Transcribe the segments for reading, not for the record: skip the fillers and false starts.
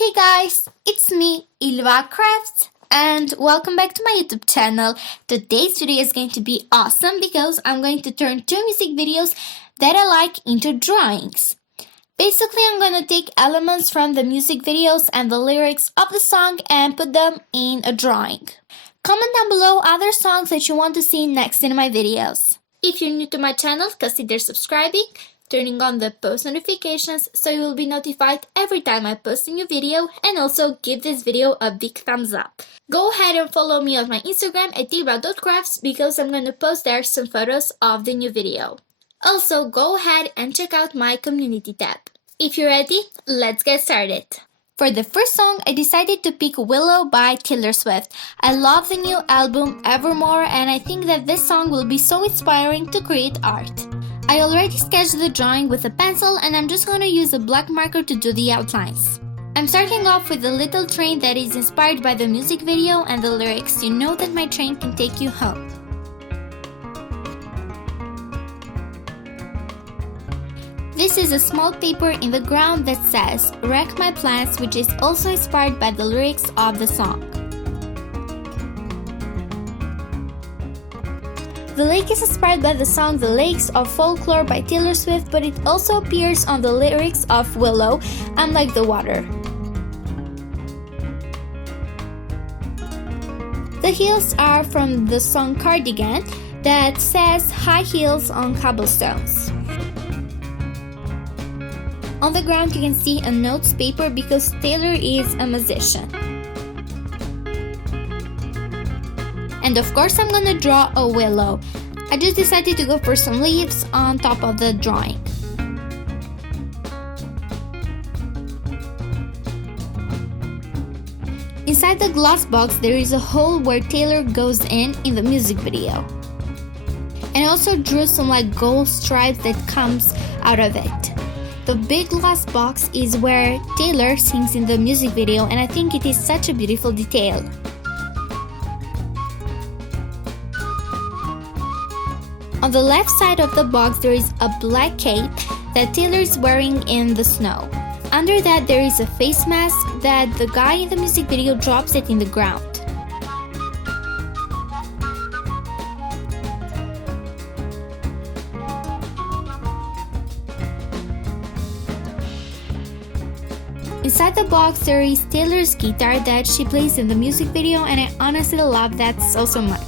Hey guys, it's me, ILVA Crafts, and welcome back to my YouTube channel. Today's video is going to be awesome because I'm going to turn two music videos that I like into drawings. Basically, I'm going to take elements from the music videos and the lyrics of the song and put them in a drawing. Comment down below other songs that you want to see next in my videos. If you're new to my channel, consider subscribing, turning on the post notifications so you will be notified every time I post a new video, and also give this video a big thumbs up. Go ahead and follow me on my Instagram at ilva.crafts because I'm going to post there some photos of the new video. Also, go ahead and check out my community tab. If you're ready, let's get started. For the first song, I decided to pick Willow by Taylor Swift. I love the new album Evermore, and I think that this song will be so inspiring to create art. I already sketched the drawing with a pencil, and I'm just going to use a black marker to do the outlines. I'm starting off with a little train that is inspired by the music video and the lyrics, "You know that my train can take you home." This is a small paper in the ground that says "Wreck My Plans," which is also inspired by the lyrics of the song. The lake is inspired by the song "The Lakes of Folklore" by Taylor Swift, but it also appears on the lyrics of Willow, unlike the water. The heels are from the song Cardigan that says "High heels on cobblestones." On the ground you can see a notes paper because Taylor is a musician. And of course I'm gonna draw a willow. I just decided to go for some leaves on top of the drawing. Inside the glass box there is a hole where Taylor goes in the music video. And I also drew some gold stripes that comes out of it. The big glass box is where Taylor sings in the music video, and I think it is such a beautiful detail. On the left side of the box there is a black cape that Taylor is wearing in the snow. Under that there is a face mask that the guy in the music video drops it in the ground. Inside the box there is Taylor's guitar that she plays in the music video, and I honestly love that so much.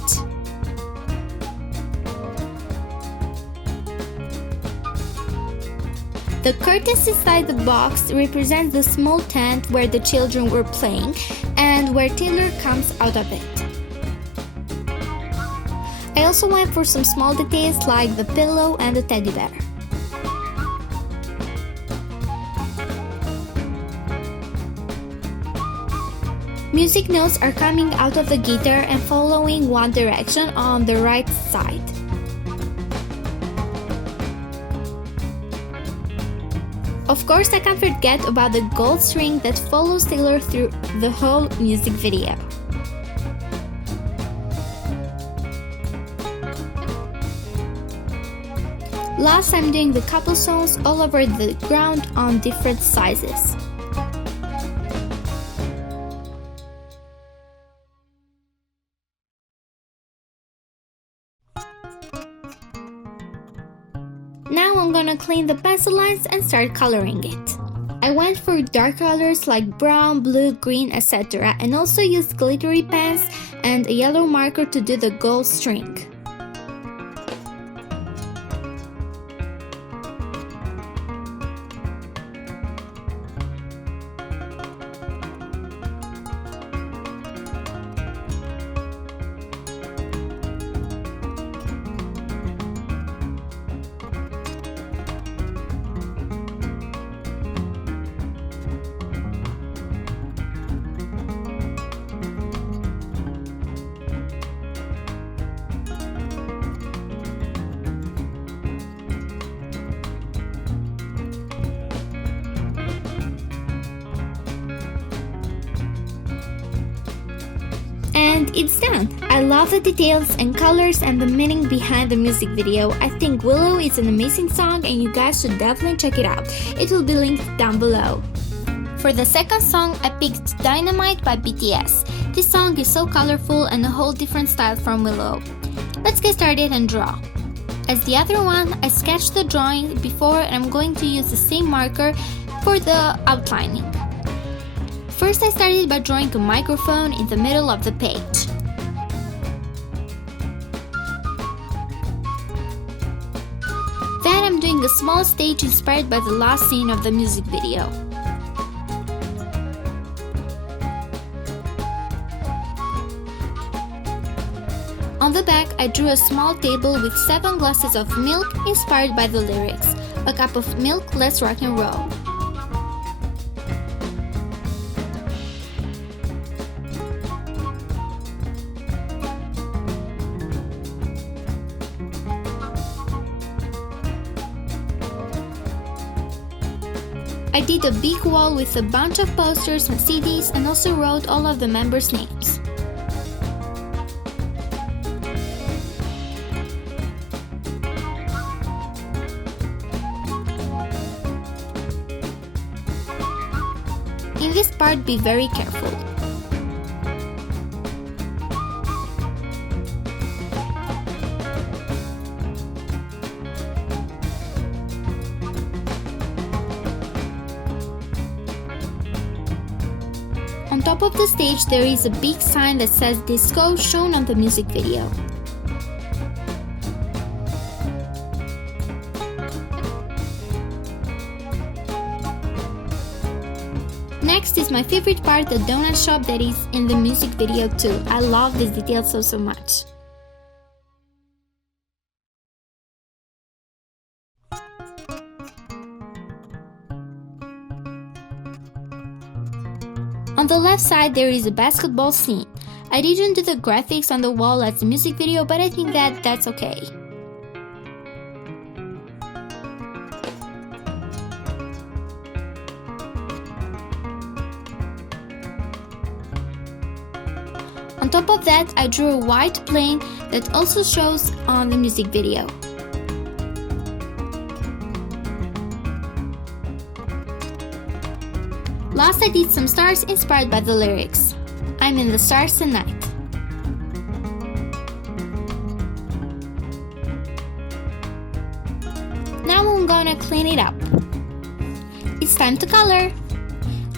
The curtains inside the box represent the small tent where the children were playing and where Taylor comes out of it. I also went for some small details like the pillow and the teddy bear. Music notes are coming out of the guitar and following one direction on the right side. Of course, I can't forget about the gold string that follows Taylor through the whole music video. Last, I'm doing the cobblestones all over the ground on different sizes. Now I'm gonna clean the pencil lines and start coloring it. I went for dark colors like brown, blue, green, etc. and also used glittery pens and a yellow marker to do the gold string. And it's done! I love the details and colors and the meaning behind the music video. I think Willow is an amazing song and you guys should definitely check it out. It will be linked down below. For the second song, I picked Dynamite by BTS. This song is so colorful and a whole different style from Willow. Let's get started and draw. As the other one, I sketched the drawing before and I'm going to use the same marker for the outlining. First, I started by drawing a microphone in the middle of the page. Then I'm doing a small stage inspired by the last scene of the music video. On the back, I drew a small table with 7 glasses of milk inspired by the lyrics. A cup of milk, let's rock and roll. I did a big wall with a bunch of posters and CDs and also wrote all of the members' names. In this part, be very careful. On top of the stage, there is a big sign that says disco shown on the music video. Next is my favorite part, the donut shop that is in the music video too. I love this detail so much. On the left side there is a basketball scene. I didn't do the graphics on the wall as the music video, but I think that's okay. On top of that, I drew a white plane that also shows on the music video. Last, I did some stars inspired by the lyrics. I'm in the stars tonight. Now I'm gonna clean it up. It's time to color.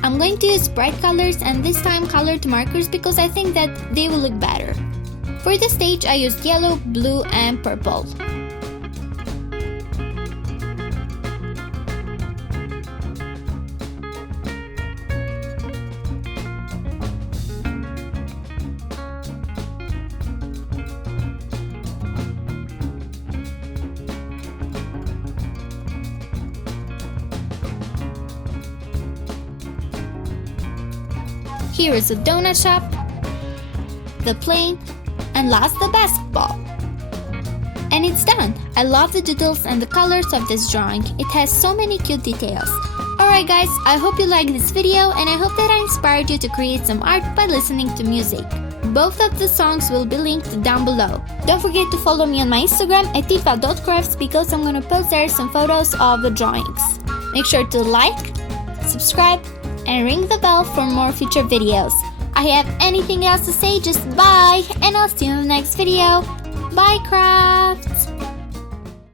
I'm going to use bright colors and this time colored markers because I think that they will look better. For the stage, I used yellow, blue, and purple. Here is the donut shop, the plane, and last the basketball. And it's done! I love the doodles and the colors of this drawing. It has so many cute details. Alright guys, I hope you liked this video and I hope that I inspired you to create some art by listening to music. Both of the songs will be linked down below. Don't forget to follow me on my Instagram at ilva.crafts because I'm gonna post there some photos of the drawings. Make sure to like, subscribe, and ring the bell for more future videos. I have anything else to say, just bye, and I'll see you in the next video. Bye, crafts!